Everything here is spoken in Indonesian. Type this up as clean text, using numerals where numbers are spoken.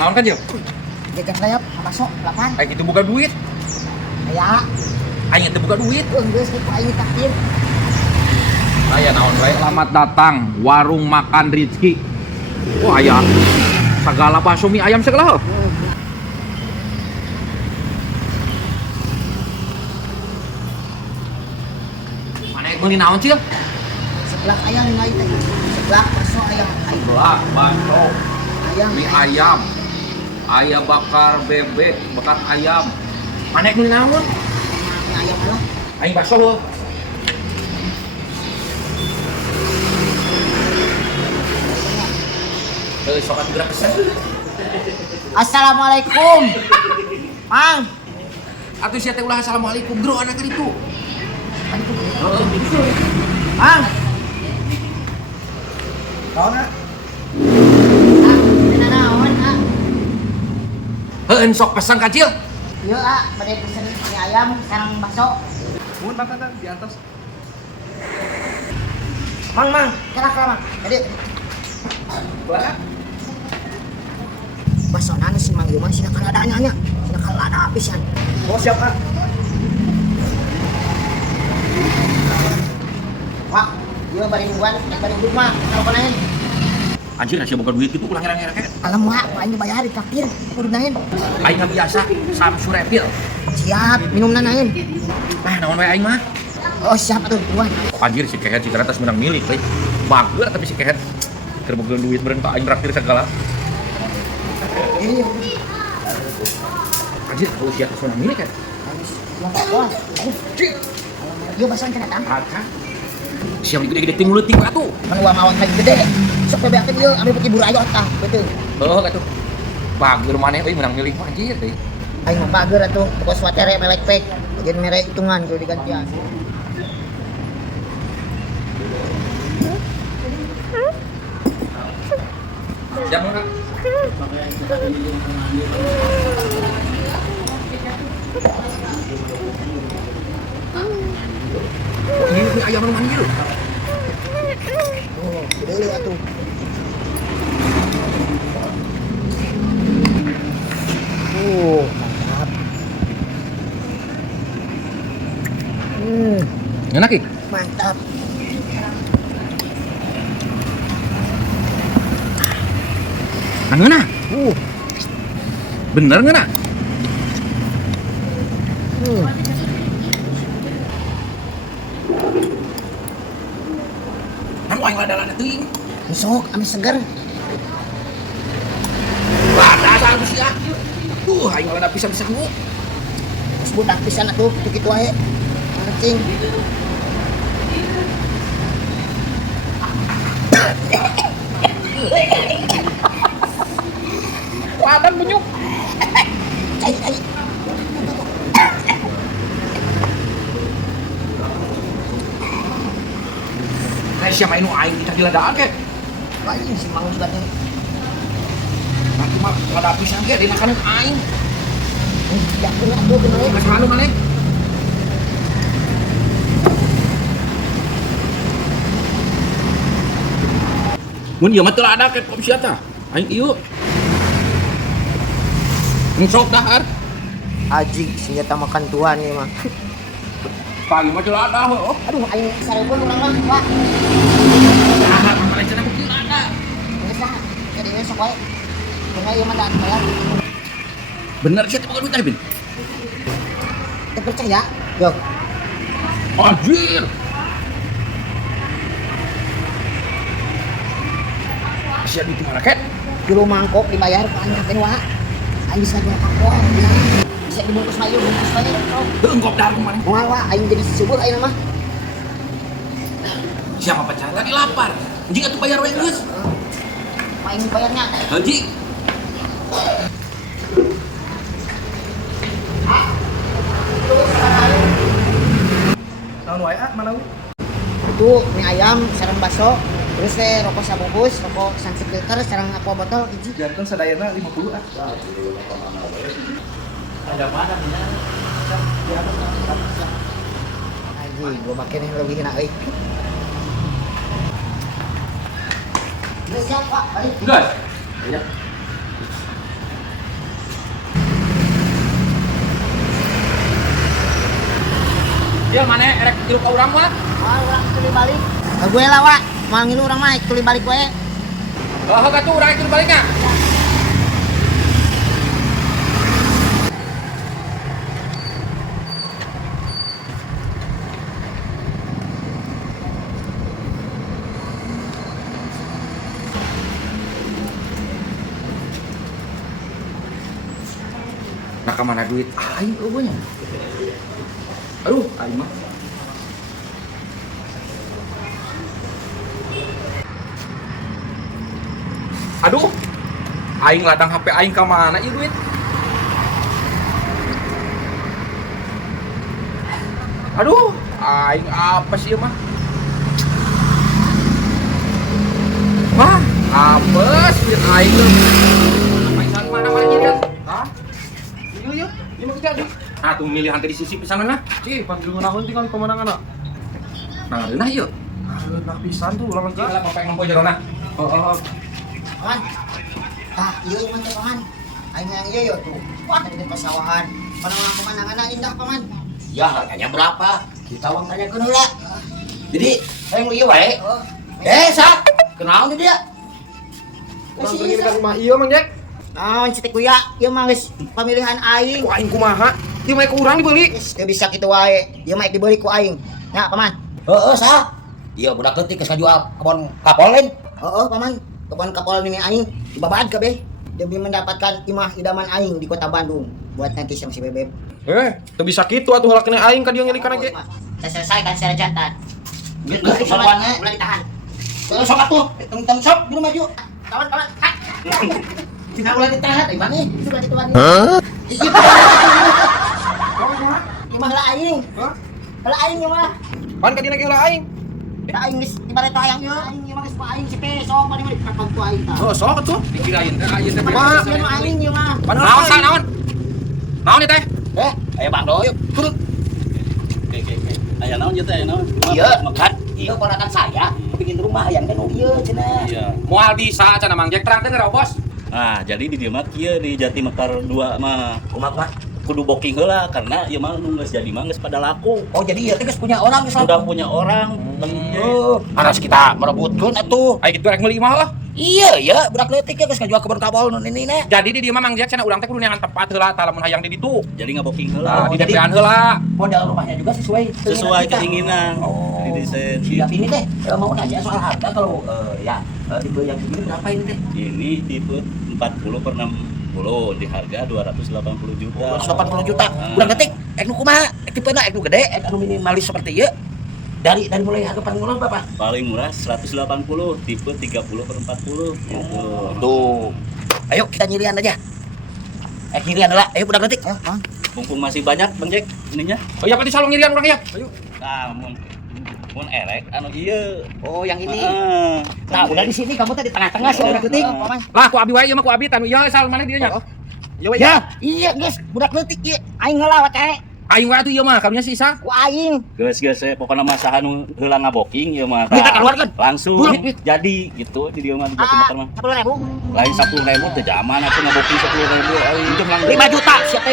Naon kan, Jil? Jajan layap, masuk, 8. Aing itu buka duit. Aya, Aing itu buka duit. geus kitu aing takdir. Aya naon bae. Selamat datang warung makan Rizky. Wah, aya segala bakso mie ayam segala. Mana yang beli naon, Cil? Sebelah ayam ngai teh. Sebelah masuk ayam ayam. Sebelah bakso Ayam. mie ayam. Ayam bakar bebek, bakar ayam. Mana yang beli naon? Ayam lah. Aing bakso loh. Sokat gerak pesan. Assalamualaikum. Mang. Atuh sia teh ulah assalamualaikum, bro anak itu. Mang. Naon ah? Dina naon ah? Heueun sok pesan kacil. Ieu ah, bade pesen mie ayam sareng bakso. Mun makan di atas. Mang, kala Mang. Jadi bakso nana si Mang ieu mah sina kaladanya nya. Sina kalada pisan. Oh siapa? Wah, ieu bari nungguan, bari duduk mah, teleponain. Anjir nasi buka duit itu ulah ngerang-ngerang kayak. Alam wah, aing dibayar ditraktir, kudu nain. Aing mah biasa Samsu refill. Siap, minumna nain. Nah, naon wae aing mah. Oh, siap atuh, tuan. Anjir si Kehet si Keratas menang milik teh. Bagus tapi si Kehet keur bogeun duit beureun ka aing traktir segala. Iya. Anjir kalau sia menang milik kan. Yang tak wah. Cik. Ieu basan cenah tang. Kata. Siang gede-gede ting mulut ting atuh. Kan uang awan lagi gede. Sok bebeakeun ieu ambil peti burayot tah, beuteung. Oh atuh. Bagus maneh euy menang milik mah anjir teh. Aing mah bager atuh, pokos watere melek pek. Bagian mere hitungan kudu digantian. Siap enggak? Ini ayam lu manggil. Oh, deuleu atuh. Oh, mantap. Enak ih. Mantap. Angena. Bener ngena? Anu aing lada-lada teuing. Sok, ame seger. Lada asal sia. Aing lada pisan-pisan nu. Terus budak pisan atuh, kitu wae. Cing. Padan bunyuk. Cai. Nah, siapa inu aing kita diladaan ke? Lain si Mang sebenarnya. Nanti mah lada pisan ke dina kanan aing. Ya punya atuh kenal. Mas malu maneh. Mun ieu mah teu lada ke kom sia tah. Aing ieu. Sok dahar. Aji senjata makan tuan ini mah. Pagi mah teu lada heuh. Aduh, aing sareupun urang mah, Pak. Dahar mah lain cenah bukti lada. Geus dah. Jadi we sok wae. Karena ieu mah da bayar. Bener sih teh bukan duit Bin. Teu percaya? Yo. Anjir. Sia duit mana ket? Juru mangkok dibayar ka aing teh wa. Aing bisa jual mangkok. Bisa dibungkus mah ieu, bungkus wae. Beunggop dahar kumaha. Moal wa aing jadi subuh aing mah. Siapa pacaran tadi lapar. Anjing atuh bayar wae geus. Aing bayarnya. Anjing. Tahun wae ah mana? Itu mie ayam sareng bakso. Terus teh rokok sabungkus, rokok sanksi filter sareng aqua botol hiji. Jantan sadayana 50 ah. Ada mana bener? Anjing, gua make nih lebih enak euy. Siap, Pak. Balik. Enggak. Ya. Dia mana erek tilu ka urang mah? Urang tuli balik. Gue lah wa, mau ngilu urang mah tuli balik gue. Oh, katuh urang tilu baliknya. Nah, kemana duit? Aing eueuhnya. Aduh, aing mah. Aduh. Aing ladang HP aing ka mana ieu duit? Aduh, aing apa sih mah? Mah, apes duit aing. Paisan mana mana dia? Hah? Iya, ini mah jadi. Ah, tuh milihan tadi sisi pisanan nah. Cih, panggil ngeunahun tinggal pemenangan nak. Nah, reunah ieu. Nak pisan tuh ulang Cik lengkap. lah popeng nempo jerona. Oh. Paman. Tah, ieu mah teh paman. Aing yang ieu tuh. Wah, tadi pasawahan. Panang pemandanganna indah paman. Ya harganya berapa? Kita uang tanya ke heula. Jadi, saya mau ieu wae. Oh. Sa, kenal nih dia? Orang pergi ke rumah iya Mang Jack. Naon cetek kuya, ieu mah geus pamilihan aing. Ku aing kumaha? Dia mah ku urang dibeli. Geus teu bisa kitu wae. Ieu mah dibeli ku aing. Nya, paman. Heeh, sa. Iya, budak leutik geus ngajual kebon kapol lain. Heeh, paman. Kebon kapal ini aing dibabaad kabeh demi mendapatkan imah idaman aing di Kota Bandung buat nanti sama si Bebeb. Teu bisa kitu atuh heula kena aing ka dieu ngelikan ge. Saya selesaikan secara jantan. Geus soalnya. Mulai ditahan. Sok atuh, teng sok dulu maju. Kawan-kawan, hak. Tinggal mulai ditahan, gimana nih? Sudah dituan. Iya. Imah lah aing. Hah? Lah aing imah. Pan ka dina ge heula aing. Da aing geus ibarat hayang ieu aing imah geus pa aing si pesok mani mani kapag ku aing tah. Oh, sok atuh. Dikirain teh ayeuna teh. Kumaha? Ieu mah aing ieu mah. Pan Naon sa naon? Naon ieu teh? Ayo Bang Do, yuk turun. Oke. Aya naon ieu teh, aya naon? Iya, makan. Iya, ponakan saya. Bikin rumah hayang kan ieu cenah. Iya. Moal bisa cenah Mang Jack terang teh ngarau bos. Nah, jadi di dieu mah kieu di Jati Mekar 2 mah Kumaha? kudu booking heula karena ieu mah nu geus jadi mah geus pada laku. Oh, jadi ieu teh geus punya orang geus Sudah punya orang. Oh, harus kita merebutkeun atuh. Aya kitu rek meuli imah lah. Iya, budak leutik geus ngajual kebon kapol nu ini nih. Jadi di dieu mah Mang Jack cenah urang teh kudu neangan tepat heula tah lamun hayang di ditu. Jadi ngebooking Nah, heula di DP-an heula. Modal rumahnya juga sesuai sesuai kita. keinginan. Oh. Jadi desain Siap ini teh, mau nanya soal harga kalau tipe yang segini berapa ini teh? ini tipe 40 per 60 di harga 280 juta. 280 juta. Budak leutik, nu kumaha? Tipena nu gede, nu minimalis seperti ieu. Dari mulai harga paling murah berapa? Paling murah 180 tipe 30 per 40 gitu. Tuh. Ayo kita nyirian aja. Nyirian lah. Ayo budak leutik. Mumpung masih banyak Bang Jack ininya. Oh iya berarti salong ngirian urang ya. Ayo. Nah, mun erek anu ieu. Oh, yang ini. Heeh. Nah, udah di sini kamu tadi di tengah-tengah sih budak leutik. Lah ku abi wae ieu mah ku abi tanu ieu sal mana dieu nya. Ya, iya guys, budak leutik ieu. Aing heula wae. Aing wae atuh ieu mah karunya si Isa. Ku aing. Geus pokona masaha nu heula ngaboking ieu mah. Kita keluarkan. Langsung Duit. jadi gitu di dieu mah di Jati Mekar mah. 10.000. Lain 10.000 teh zaman aku ngaboking 10.000 euy. 5 juta siapa